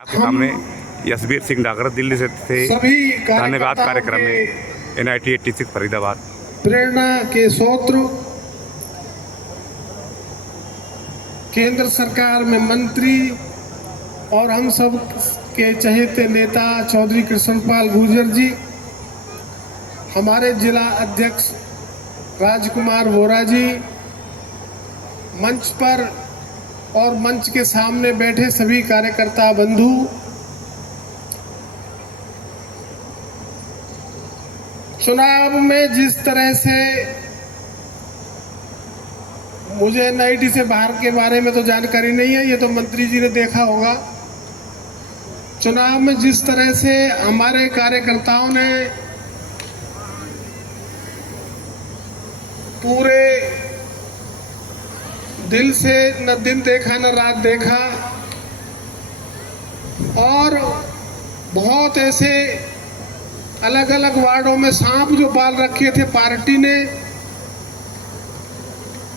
आपके सामने यशवीर सिंह डागर दिल्ली से थे। धन्यवाद कार्यक्रम में NIT 86 फरीदाबाद। प्रेरणा के स्रोत केंद्र सरकार में मंत्री और हम सब के चहेते नेता चौधरी कृष्णपाल गुर्जर जी, हमारे जिला अध्यक्ष राजकुमार वोरा जी, मंच पर और मंच के सामने बैठे सभी कार्यकर्ता बंधु, चुनाव में जिस तरह से मुझे NIT से बाहर के बारे में तो जानकारी नहीं है, ये तो मंत्री जी ने देखा होगा। चुनाव में जिस तरह से हमारे कार्यकर्ताओं ने पूरे दिल से न दिन देखा न रात देखा और बहुत ऐसे अलग अलग वार्डों में सांप जो पाल रखे थे पार्टी ने,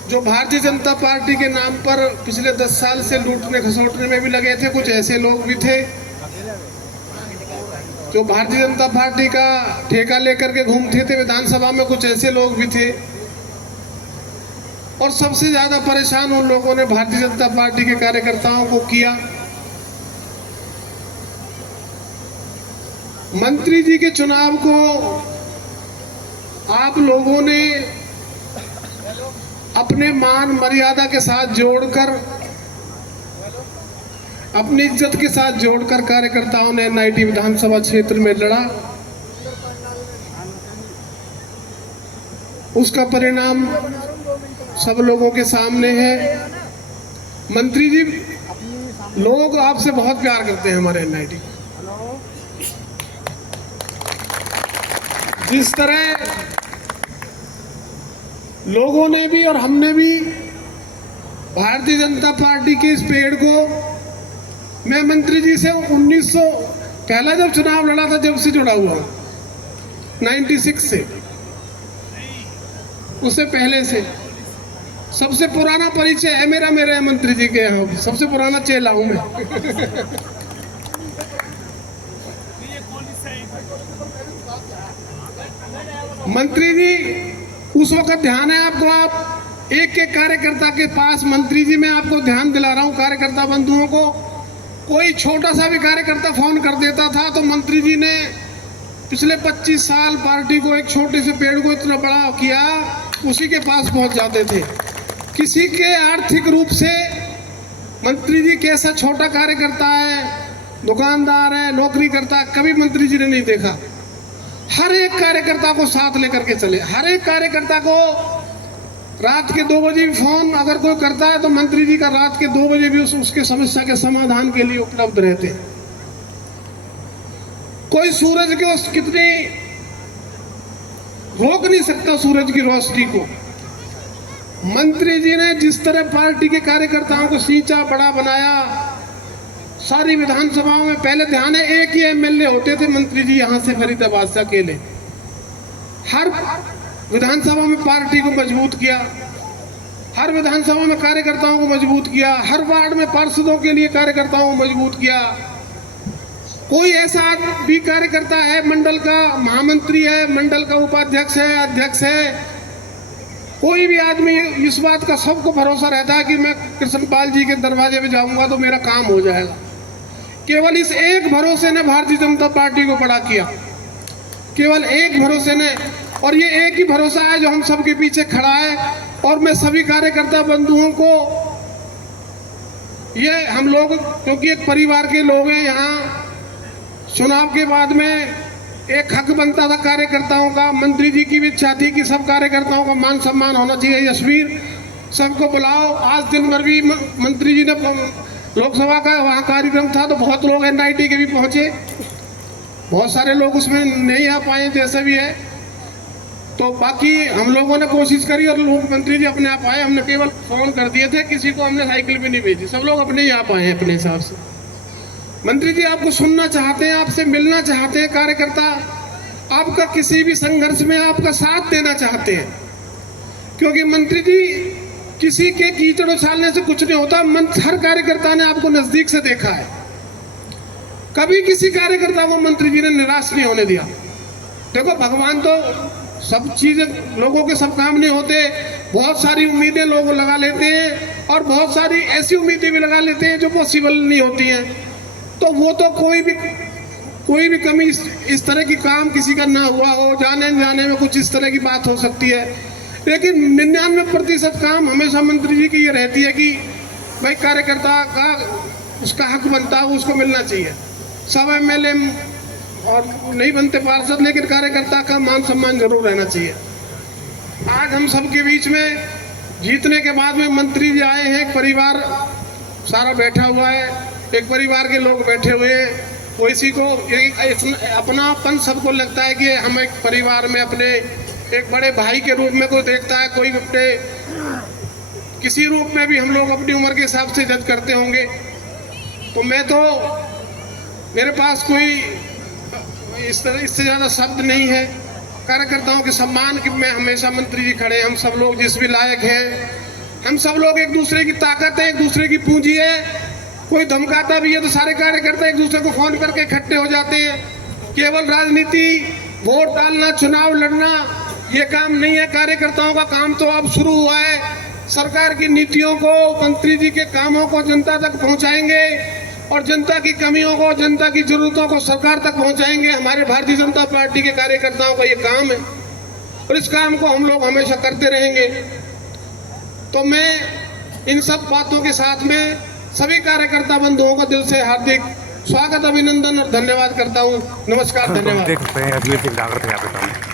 जो भारतीय जनता पार्टी के नाम पर पिछले 10 साल से लूटने खसोटने में भी लगे थे। कुछ ऐसे लोग भी थे जो भारतीय जनता पार्टी का ठेका लेकर के घूमते थे विधानसभा में, कुछ ऐसे लोग भी थे। और सबसे ज्यादा परेशान उन लोगों ने भारतीय जनता पार्टी के कार्यकर्ताओं को किया। मंत्री जी के चुनाव को आप लोगों ने अपने मान मर्यादा के साथ जोड़कर, अपनी इज्जत के साथ जोड़कर कार्यकर्ताओं ने NIT विधानसभा क्षेत्र में लड़ा। उसका परिणाम सब लोगों के सामने है। मंत्री जी, लोग आपसे बहुत प्यार करते हैं हमारे NIT। जिस तरह लोगों ने भी और हमने भी भारतीय जनता पार्टी के इस पेड़ को, मैं मंत्री जी से 1900 पहला जब चुनाव लड़ा था जब से जुड़ा हुआ, 96 से, उससे पहले से सबसे पुराना परिचय है मेरा मेरे मंत्री जी के यहाँ, सबसे पुराना चेला हूं मैं। मंत्री जी, उस वक्त ध्यान है आपको, आप एक एक कार्यकर्ता के पास, मंत्री जी मैं आपको ध्यान दिला रहा हूं कार्यकर्ता बंधुओं को, कोई छोटा सा भी कार्यकर्ता फोन कर देता था तो मंत्री जी ने पिछले 25 साल पार्टी को, एक छोटे से पेड़ को इतना बड़ा किया, उसी के पास पहुंच जाते थे। किसी के आर्थिक रूप से मंत्री जी कैसा छोटा कार्यकर्ता है, दुकानदार है, नौकरी करता है, कभी मंत्री जी ने नहीं देखा। हर एक कार्यकर्ता को साथ लेकर के चले। हर एक कार्यकर्ता को रात के 2 बजे भी फोन अगर कोई करता है तो मंत्री जी का रात के 2 बजे भी उसके समस्या के समाधान के लिए उपलब्ध रहते हैं। कोई सूरज को कितनी रोक नहीं सकता, सूरज की रोशनी को। मंत्री जी ने जिस तरह पार्टी के कार्यकर्ताओं को सींचा, बड़ा बनाया, सारी विधानसभाओं में, पहले ध्यान है एक ही MLA होते थे मंत्री जी यहाँ से फरीदाबाद से अकेले, हर विधानसभा में पार्टी को मजबूत किया, हर विधानसभा में कार्यकर्ताओं को मजबूत किया, हर वार्ड में पार्षदों के लिए कार्यकर्ताओं को मजबूत किया। कोई ऐसा भी कार्यकर्ता है, मंडल का महामंत्री है, मंडल का उपाध्यक्ष है, अध्यक्ष है, कोई भी आदमी इस बात का सबको भरोसा रहता है कि मैं कृष्णपाल जी के दरवाजे पे जाऊंगा तो मेरा काम हो जाएगा। केवल इस एक भरोसे ने भारतीय जनता पार्टी को बड़ा किया, केवल एक भरोसे ने, और ये एक ही भरोसा है जो हम सबके पीछे खड़ा है। और मैं सभी कार्यकर्ता बंधुओं को, ये हम लोग क्योंकि एक परिवार के लोग हैं, यहाँ चुनाव के बाद में एक हक बनता था कार्यकर्ताओं का। मंत्री जी की भी इच्छा थी कि सब कार्यकर्ताओं का मान सम्मान होना चाहिए। यशवीर, सबको बुलाओ। आज दिन भर भी मंत्री जी ने लोकसभा का वहाँ कार्यक्रम था तो बहुत लोग NIT के भी पहुँचे, बहुत सारे लोग उसमें नहीं आ पाए जैसे भी है। तो बाकी हम लोगों ने कोशिश करी और लोग, मंत्री जी अपने आप आए। हमने केवल फोन कर दिए थे, किसी को हमने साइकिल भी नहीं भेजी, सब लोग अपने ही आ पाए हैं अपने हिसाब से। मंत्री जी आपको सुनना चाहते हैं, आपसे मिलना चाहते हैं कार्यकर्ता, आपका किसी भी संघर्ष में आपका साथ देना चाहते हैं। क्योंकि मंत्री जी किसी के कीचड़ उछालने से कुछ नहीं होता। हर कार्यकर्ता ने आपको नजदीक से देखा है। कभी किसी कार्यकर्ता को मंत्री जी ने निराश नहीं होने दिया। देखो भगवान तो सब चीजें लोगों के सब काम नहीं होते, बहुत सारी उम्मीदें लोग लगा लेते हैं और बहुत सारी ऐसी उम्मीदें भी लगा लेते हैं जो पॉसिबल नहीं होती हैं। तो वो तो कोई भी कमी इस तरह की काम किसी का ना हुआ हो, जाने में कुछ इस तरह की बात हो सकती है, लेकिन 99% काम हमेशा मंत्री जी की ये रहती है कि भाई कार्यकर्ता का उसका हक बनता है, उसको मिलना चाहिए। सब एमएलए और नहीं बनते पार्षद, लेकिन कार्यकर्ता का मान सम्मान जरूर रहना चाहिए। आज हम सबके बीच में जीतने के बाद में मंत्री जी आए हैं, एक परिवार सारा बैठा हुआ है, एक परिवार के लोग बैठे हुए हैं। वो इसी को अपनापन सबको लगता है कि हम एक परिवार में अपने एक बड़े भाई के रूप में कोई देखता है, कोई अपने किसी रूप में भी हम लोग अपनी उम्र के हिसाब से जज करते होंगे। तो मेरे पास कोई इससे ज़्यादा शब्द नहीं है। कार्यकर्ताओं के सम्मान में हमेशा मंत्री जी खड़े। हम सब लोग जिस भी लायक हैं, हम सब लोग एक दूसरे की ताकत है, एक दूसरे की पूंजी है। कोई धमकाता भी है तो सारे कार्यकर्ता एक दूसरे को फोन करके इकट्ठे हो जाते हैं। केवल राजनीति, वोट डालना, चुनाव लड़ना ये काम नहीं है। कार्यकर्ताओं का काम तो अब शुरू हुआ है। सरकार की नीतियों को, मंत्री जी के कामों को जनता तक पहुंचाएंगे और जनता की कमियों को, जनता की जरूरतों को सरकार तक पहुंचाएंगे। हमारे भारतीय जनता पार्टी के कार्यकर्ताओं का ये काम है और इस काम को हम लोग हमेशा करते रहेंगे। तो मैं इन सब बातों के साथ में सभी कार्यकर्ता बंधुओं को दिल से हार्दिक स्वागत, अभिनंदन और धन्यवाद करता हूँ। नमस्कार, धन्यवाद। देख सकते हैं अजमेर सिंह डागर थे यहाँ पे।